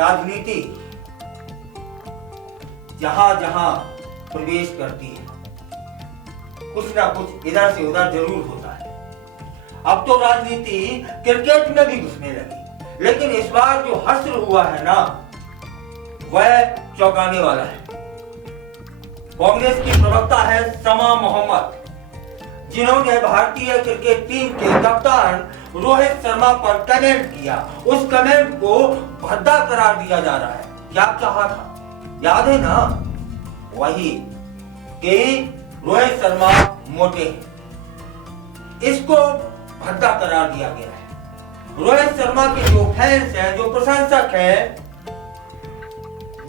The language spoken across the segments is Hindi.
राजनीति जहां जहां प्रवेश करती है कुछ ना कुछ इधर से उधर जरूर होता है। अब तो राजनीति क्रिकेट में भी घुसने लगी, लेकिन इस बार जो हश्र हुआ है ना वह चौंकाने वाला है। कांग्रेस की प्रवक्ता है समा मोहम्मद, जिन्होंने भारतीय क्रिकेट टीम के कप्तान रोहित शर्मा पर कमेंट किया। उस कमेंट को भद्दा करार दिया जा रहा है। क्या कहा था याद है ना? वही कि रोहित शर्मा मोटे हैं, इसको भद्दा करार दिया गया है। रोहित शर्मा के जो फैंस हैं, जो प्रशंसक हैं,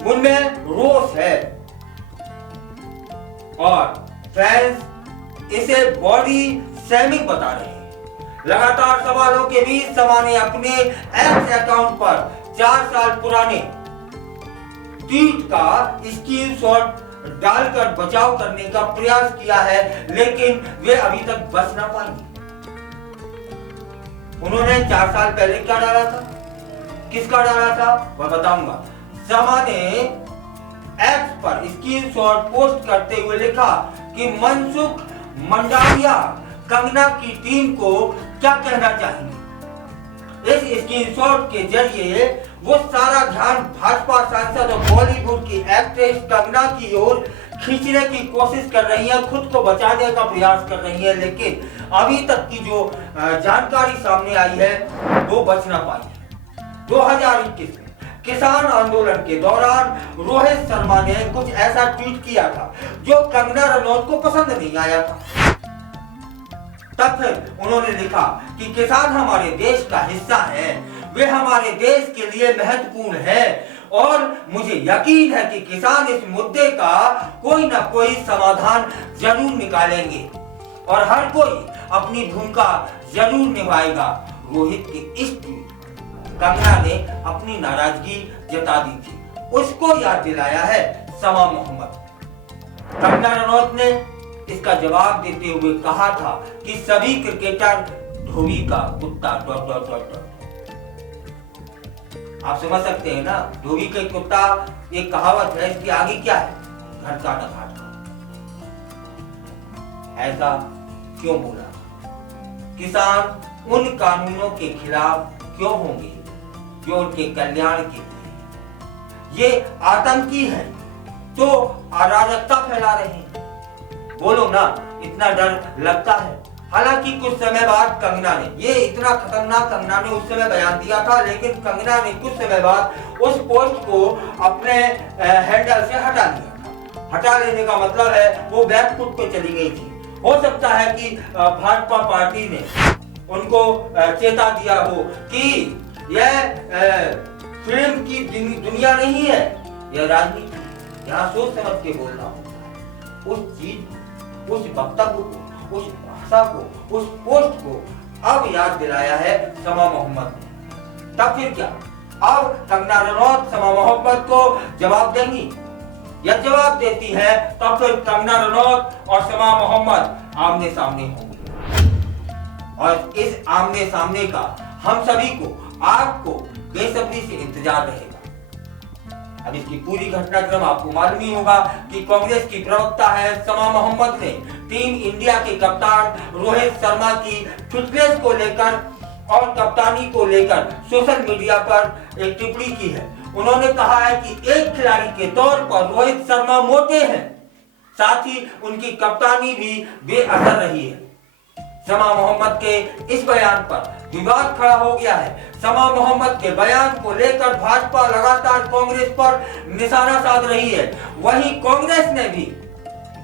उनमें रोष है और फैंस इसे बॉडी शेमिंग बता रहे हैं। लगातार सवालों के बीच समा ने अपने एक्स अकाउंट पर 4 साल पुराने ट्वीट का स्क्रीनशॉट डालकर बचाव करने का प्रयास किया है, लेकिन वे अभी तक बच ना पाएंगे। उन्होंने 4 साल पहले क्या डाला था, किसका डाला था, वह बताऊंगा। समा ने एक्स पर स्क्रीनशॉट पोस्ट करते हुए लिखा कि मनसुख मंडाविया कंगना की टीम को क्या कहना चाहेंगे। इस स्क्रीनशॉट के जरिए वो सारा ध्यान भाजपा सांसद और बॉलीवुड की एक्ट्रेस कंगना की ओर खींचने की कोशिश कर रही है, खुद को बचाने का प्रयास कर रही है, लेकिन अभी तक की जो जानकारी सामने आई है वो बच ना पाई है। 2021 में किसान आंदोलन के दौरान रोहित शर्मा ने कुछ ऐसा ट्वीट किया था जो कंगना रनौत को पसंद नहीं आया था। तब फिर उन्होंने लिखा कि किसान हमारे देश का हिस्सा है, वे हमारे देश के लिए महत्वपूर्ण है और मुझे यकीन है कि किसान इस मुद्दे का कोई ना कोई समाधान जरूर निकालेंगे और हर कोई अपनी भूमिका जरूर निभाएगा। रोहित के इस ट्वीट कंगना ने अपनी नाराजगी जता दी थी, उसको याद दिलाया है समा मोहम्मद। कंगना रनौत ने इसका जवाब देते हुए कहा था कि सभी क्रिकेटर धोबी का कुत्ता ... आप समझ सकते हैं ना, धोबी का कुत्ता एक कहावत है, इसके आगे क्या है, घर का न घाट का। ऐसा क्यों बोला? किसान उन कानूनों के खिलाफ क्यों होंगे जो उनके कल्याण के लिए? ये आतंकी है तो अराजकता फैला रहे हैं। बोलो ना, इतना डर लगता है। हालांकि कुछ समय बाद कंगना ने, ये इतना खतरनाक कंगना ने उस समय बयान दिया था, लेकिन कंगना ने कुछ समय बाद उस पोस्ट को अपने हैंडल से हटा लिया था। हटा लेने का मतलब है वो बैक फुट पे चली गई थी। हो सकता है कि भाजपा पार्टी ने उनको चेता दिया हो कि यह फिल्म की दुनिया नहीं है, यह राजनीति। यहाँ सोच समझ के बोलना होता है। उस चीज, उस वक्तव्य को, उस भाषा को, उस पोस्ट को अब याद दिलाया है समा मोहम्मद ने। तब फिर क्या, अब कंगना रनौत समा मोहम्मद को जवाब देंगी? या जवाब देती है तब फिर कंगना रनौत और समा मोहम्मद आमने सामने होंगे और इस आमने सामने का हम सभी को, आपको बेसब्री से इंतजार रहेगा। अब इसकी पूरी घटनाक्रम आपको मालूम ही होगा कि कांग्रेस की प्रवक्ता है समा मोहम्मद ने टीम इंडिया के कप्तान रोहित शर्मा की फिटनेस को लेकर और कप्तानी को लेकर सोशल मीडिया पर एक टिप्पणी की है। उन्होंने कहा है कि एक खिलाड़ी के तौर पर रोहित शर्मा मोटे हैं, साथ ही उनकी कप्तानी भी बेअसर रही है। समा मोहम्मद के इस बयान पर विवाद खड़ा हो गया है। समा मोहम्मद के बयान को लेकर भाजपा लगातार कांग्रेस पर निशाना साध रही है। वहीं कांग्रेस ने भी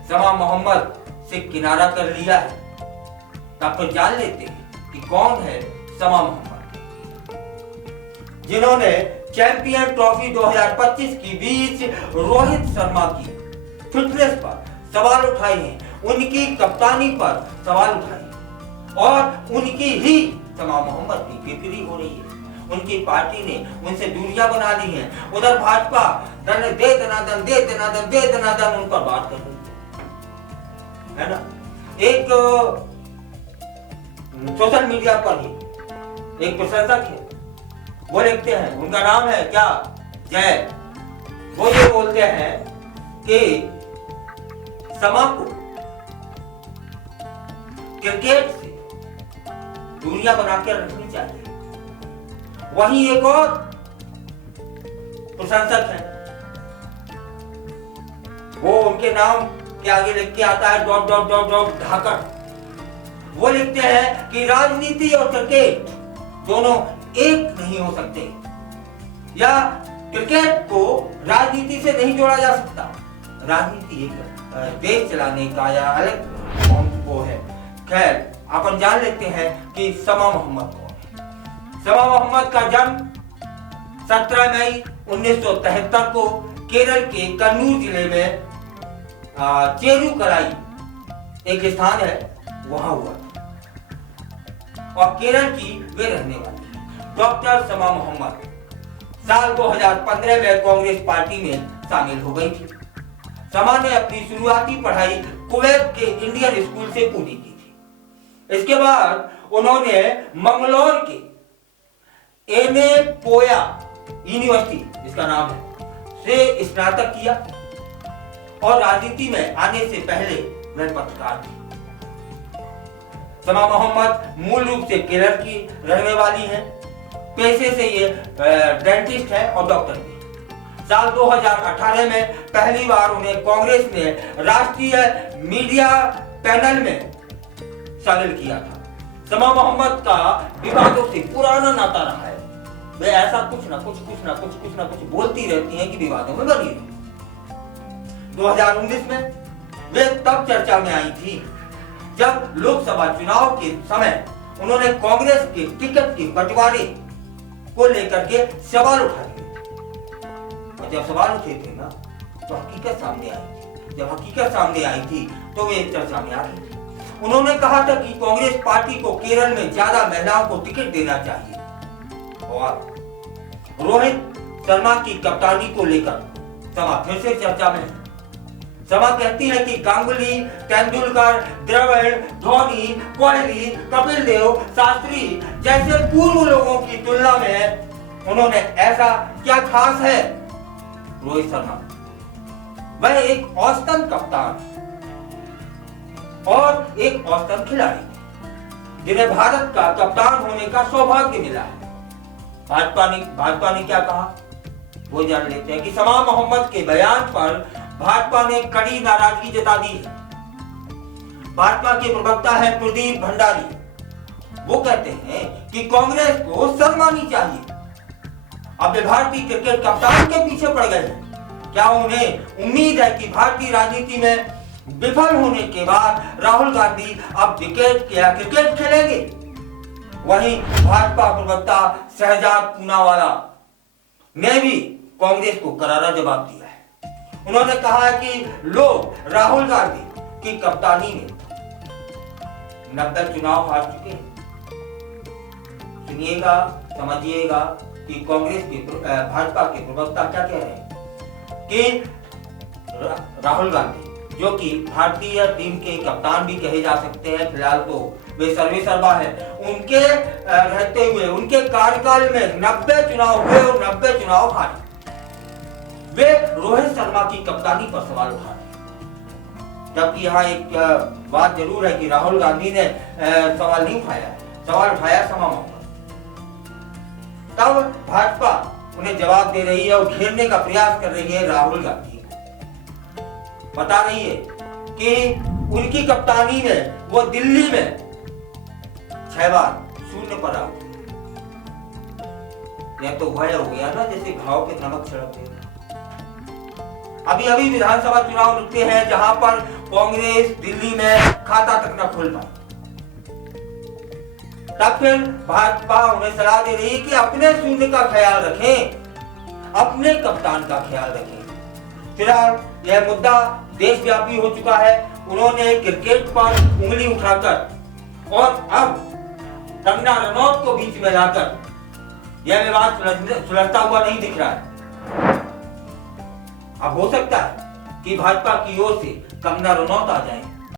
समा मोहम्मद से किनारा कर लिया है। तब तो जान लेते हैं कि कौन है समा मोहम्मद, जिन्होंने चैंपियन ट्रॉफी 2025 के बीच रोहित शर्मा की फिटनेस पर सवाल उठाए हैं, उनकी कप्तानी पर सवाल उठाए और उनकी ही समा मोहम्मद की फिक्री हो रही है। उनकी पार्टी ने उनसे दूरियां बना ली हैं। उधर भाजपा दे दनादन उन पर बात कर रही है ना। एक सोशल मीडिया पर ही एक प्रशंसक है, वो लिखते हैं, उनका नाम है क्या, जय वो ये बोलते हैं कि समा को क्रिकेट से दूरियां बना कर रखनी चाहिए। वहीं एक और प्रशंसक है, वो उनके नाम के आगे लिख के आता है dot dot dot dot Dhakar. वो लिखते हैं कि राजनीति और क्रिकेट दोनों एक नहीं हो सकते, या क्रिकेट को राजनीति से नहीं जोड़ा जा सकता। राजनीति एक देश चलाने का या अलग वो है। खैर, अपन जान लेते हैं कि समा मोहम्मद कौन है। समा मोहम्मद का जन्म 17 मई 1973 को केरल के कन्नूर जिले में चेरुकलाई एक स्थान है वहां हुआ और केरल की वे रहने वाली डॉक्टर समा मोहम्मद साल 2015 में कांग्रेस पार्टी में शामिल हो गई थी। समा ने अपनी शुरुआती पढ़ाई कुवैत के इंडियन स्कूल से पूरी की थी। इसके बाद उन्होंने मंगलोर के एने पोया यूनिवर्सिटी, जिसका नाम है, से स्नातक किया और राजनीति में आने से पहले वह पत्रकार थी। समा मोहम्मद मूल रूप से केरल की रहने वाली है। पेशे से ये डेंटिस्ट है और डॉक्टर भी। साल 2018 में पहली बार उन्हें कांग्रेस ने राष्ट्रीय मीडिया पैनल में शामिल किया था। समा मोहम्मद का विवादों से पुराना नाता रहा है। वे ऐसा कुछ ना कुछ बोलती रहती हैं कि विवादों में बनी रही। 2019 में वे तब चर्चा में आई थी जब लोकसभा चुनाव के समय उन्होंने कांग्रेस के टिकट के बंटवारे को लेकर के सवाल उठाए। और जब सवाल उठे थे ना, तो हकीकत सामने आई थी। जब हकीकत सामने आई थी तो वे चर्चा में आ गई थी। उन्होंने कहा था कि कांग्रेस पार्टी को केरल में ज्यादा महिलाओं को टिकट देना चाहिए। और रोहित शर्मा की कप्तानी को लेकर समा फिर से चर्चा में है। समा कहती है कि गांगुली, तेंदुलकर, द्रविड़, धोनी, कोहली, कपिल देव, शास्त्री जैसे पूर्व लोगों की तुलना में उन्होंने ऐसा क्या खास है। रोहित शर्मा वह एक औसतन कप्तान और एक औसतन खिलाड़ी जिन्हें भारत का कप्तान होने का सौभाग्य मिला है। भाजपा ने क्या कहा वो जान लेते हैं कि समा मोहम्मद के बयान पर भाजपा ने कड़ी नाराजगी जता दी है। भाजपा के प्रवक्ता है प्रदीप भंडारी। वो कहते हैं कि कांग्रेस को शर्म आनी चाहिए। अब वे भारतीय क्रिकेट कप्तान के पीछे पड़ गए हैं। क्या उन्हें उम्मीद है कि भारतीय राजनीति में विफल होने के बाद राहुल गांधी अब क्रिकेट खेलेंगे? वहीं भाजपा प्रवक्ता शहजाद पूनावाला ने भी कांग्रेस को करारा जवाब दिया है। उन्होंने कहा कि लोग राहुल गांधी की कप्तानी में 90 चुनाव हार चुके हैं। सुनिएगा, समझिएगा कि कांग्रेस के भाजपा के प्रवक्ता क्या कह रहे हैं कि राहुल गांधी, जो कि भारतीय टीम के कप्तान भी कहे जा सकते हैं, फिलहाल तो वे सर्वे सर्वा है, उनके रहते हुए उनके कार्यकाल में 90 चुनाव हुए और 90 चुनाव हारे। वे रोहित शर्मा की कप्तानी पर सवाल उठा रहे। जबकि यहाँ एक बात जरूर है कि राहुल गांधी ने सवाल नहीं उठाया, सवाल उठाया समा मोहम्मद। तब भाजपा उन्हें जवाब दे रही है और घेरने का प्रयास कर रही है राहुल गांधी। बता रही है कि उनकी कप्तानी में वो दिल्ली में 6 बार 0 पर आउट। यह तो भय हो गया ना, जैसे घाव पे नमक छिड़क देना। अभी विधानसभा चुनाव निकले हैं जहां पर कांग्रेस दिल्ली में खाता तक न खोल पाई। तब फिर भाजपा उन्हें सलाह दे रही है कि अपने शून्य का ख्याल रखें, अपने कप्तान का ख्याल रखें। फिलहाल यह मुद्दा देशव्यापी हो चुका है। उन्होंने क्रिकेट पर उंगली उठाकर और अब कंगना रनौत को बीच में लाकर यह विवाद सुलझता हुआ नहीं दिख रहा है। अब हो सकता है कि भाजपा की ओर से कंगना रनौत आ जाए।